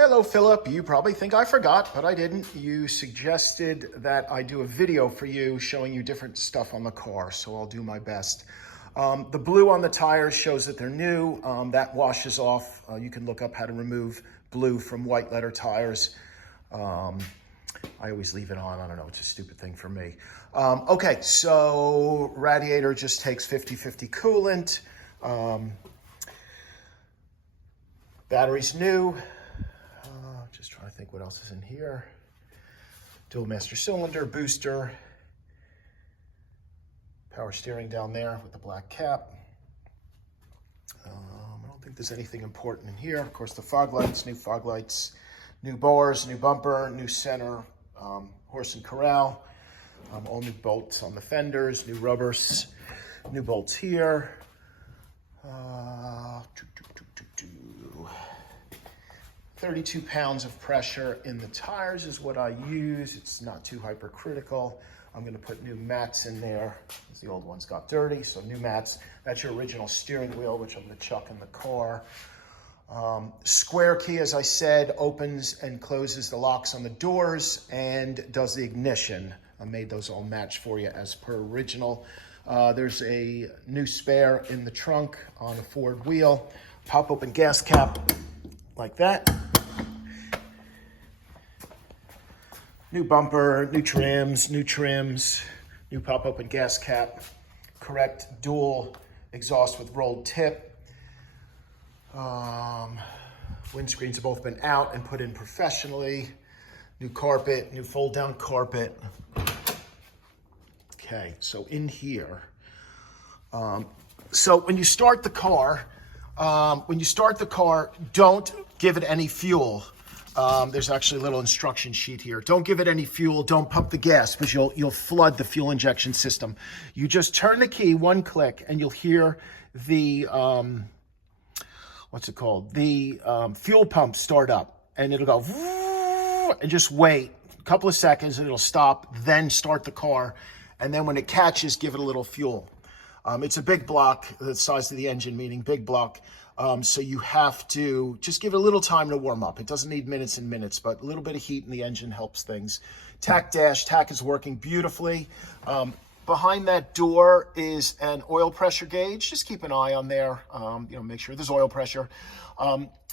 Hello, Philip. You probably think I forgot, but I didn't. You suggested that I do a video for you showing you different stuff on the car, so I'll do my best. The blue on the tires shows that they're new. That washes off. You can look up how to remove blue from white letter tires. I always leave it on. I don't know. It's a stupid thing for me. Okay, so radiator just takes 50/50 coolant. Battery's new. Just trying to think what else is in here. Dual master cylinder, booster, power steering down there with the black cap. I don't think there's anything important in here. Of course, the fog lights, new bars, new bumper, new center, horse and corral, all new bolts on the fenders, new rubbers, new bolts here. 32 pounds of pressure in the tires is what I use. It's not too hypercritical. I'm gonna put new mats in there because the old ones got dirty, so new mats. That's your original steering wheel, which I'm gonna chuck in the car. Square key, as I said, opens and closes the locks on the doors and does the ignition. I made those all match for you as per original. There's a new spare in the trunk on a Ford wheel. Pop open gas cap like that. New bumper, new trims, new pop open gas cap, correct dual exhaust with rolled tip. Windscreens have both been out and put in professionally. New carpet, new fold down carpet. Okay, so in here, so when you start the car, don't give it any fuel. There's actually a little instruction sheet here. Don't give it any fuel. Don't pump the gas because you'll flood the fuel injection system. You just turn the key one click and you'll hear the, what's it called? The fuel pump start up and it'll go, and just wait a couple of seconds and it'll stop, then start the car. And then when it catches, give it a little fuel. It's a big block, the size of the engine, meaning big block. So you have to just give it a little time to warm up. It doesn't need minutes and minutes, but a little bit of heat in the engine helps things. Tack is working beautifully. Behind that door is an oil pressure gauge. Just keep an eye on there. Make sure there's oil pressure.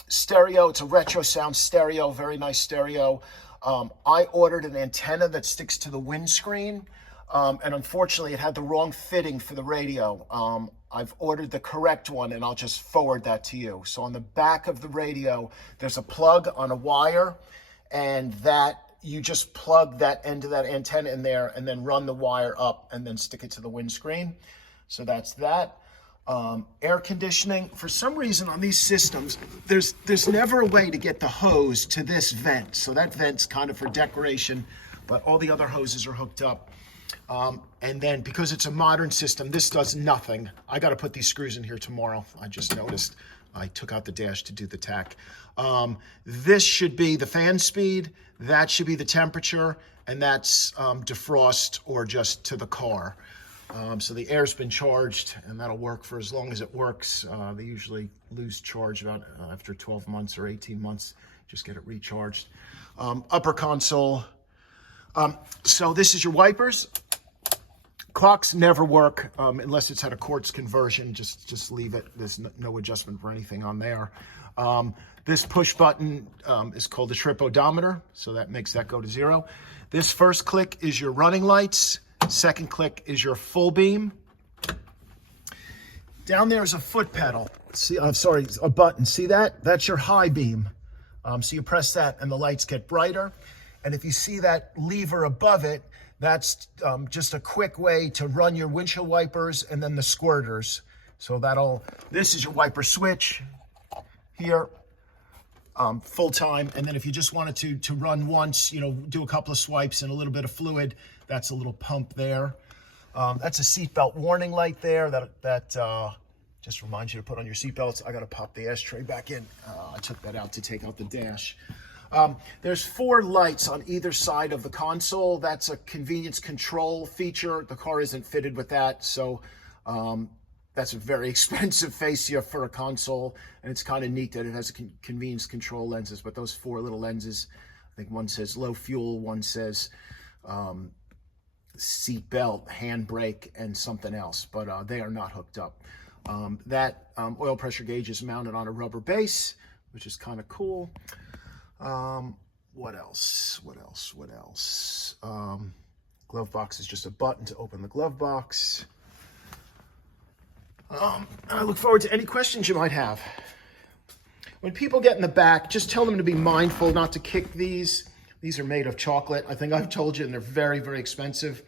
Stereo, it's a retro sound stereo, very nice stereo. I ordered an antenna that sticks to the windscreen. And unfortunately, it had the wrong fitting for the radio. I've ordered the correct one, and I'll just forward that to you. So on the back of the radio, there's a plug on a wire, and that you just plug that end of that antenna in there and then run the wire up and then stick it to the windscreen. So that's that. Air conditioning. For some reason on these systems, there's never a way to get the hose to this vent. So that vent's kind of for decoration, but all the other hoses are hooked up. And then because it's a modern system, this does nothing. I got to put these screws in here tomorrow. I just noticed I took out the dash to do the tack. This should be the fan speed. That should be the temperature. And that's defrost or just to the car. So the air's been charged and that'll work for as long as it works. They usually lose charge about after 12 months or 18 months. Just get it recharged. Upper console. So this is your wipers. Clocks never work unless it's had a quartz conversion. Just leave it. There's no adjustment for anything on there. This push button is called the trip odometer, so that makes that go to 0. This first click is your running lights. Second click is your full beam. Down there is a foot pedal. See, a button. See that? That's your high beam. So you press that and the lights get brighter. And if you see that lever above it, that's just a quick way to run your windshield wipers and then the squirters. So this is your wiper switch here, full time. And then if you just wanted to run once, do a couple of swipes and a little bit of fluid, that's a little pump there. That's a seatbelt warning light there that just reminds you to put on your seatbelts. I got to pop the ashtray back in. I took that out to take out the dash. There's 4 lights on either side of the console. That's a convenience control feature. The car isn't fitted with that, so that's a very expensive fascia for a console, and it's kind of neat that it has convenience control lenses, but those 4 little lenses, I think one says low fuel, one says seat belt, handbrake, and something else, but they are not hooked up. That oil pressure gauge is mounted on a rubber base, which is kind of cool. What else? Glove box is just a button to open the glove box. I look forward to any questions you might have. When people get in the back, just tell them to be mindful not to kick these. These are made of chocolate. I think I've told you, and they're very, very expensive.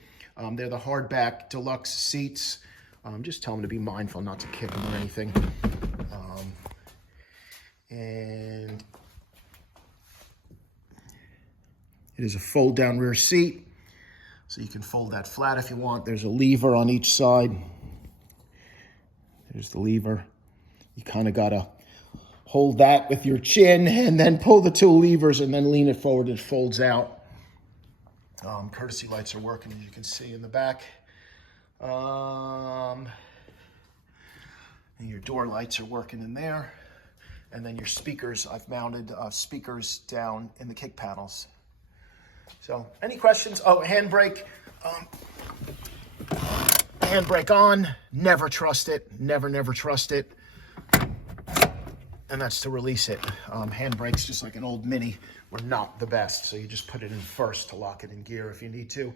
They're the hardback deluxe seats. Just tell them to be mindful not to kick them or anything. And it is a fold-down rear seat, so you can fold that flat if you want. There's a lever on each side. There's the lever. You kind of got to hold that with your chin and then pull the 2 levers and then lean it forward and it folds out. Courtesy lights are working, as you can see in the back. And your door lights are working in there. And then your speakers, I've mounted speakers down in the kick panels. So any questions? Oh, handbrake. Handbrake on, never trust it, never trust it. And that's to release it. Handbrakes, just like an old Mini, were not the best. So you just put it in first to lock it in gear if you need to.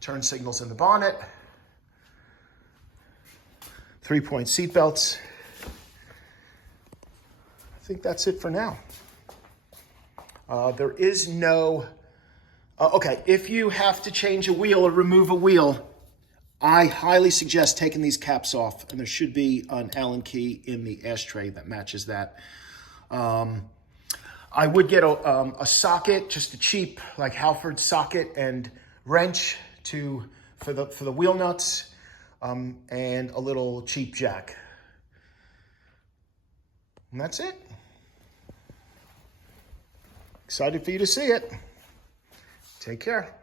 Turn signals in the bonnet. 3-point seat belts. I think that's it for now. There is no... okay, if you have to change a wheel or remove a wheel, I highly suggest taking these caps off, and there should be an Allen key in the ashtray that matches that. I would get a socket, just a cheap, like Halford socket and wrench for the wheel nuts, and a little cheap jack. And that's it. Excited for you to see it. Take care.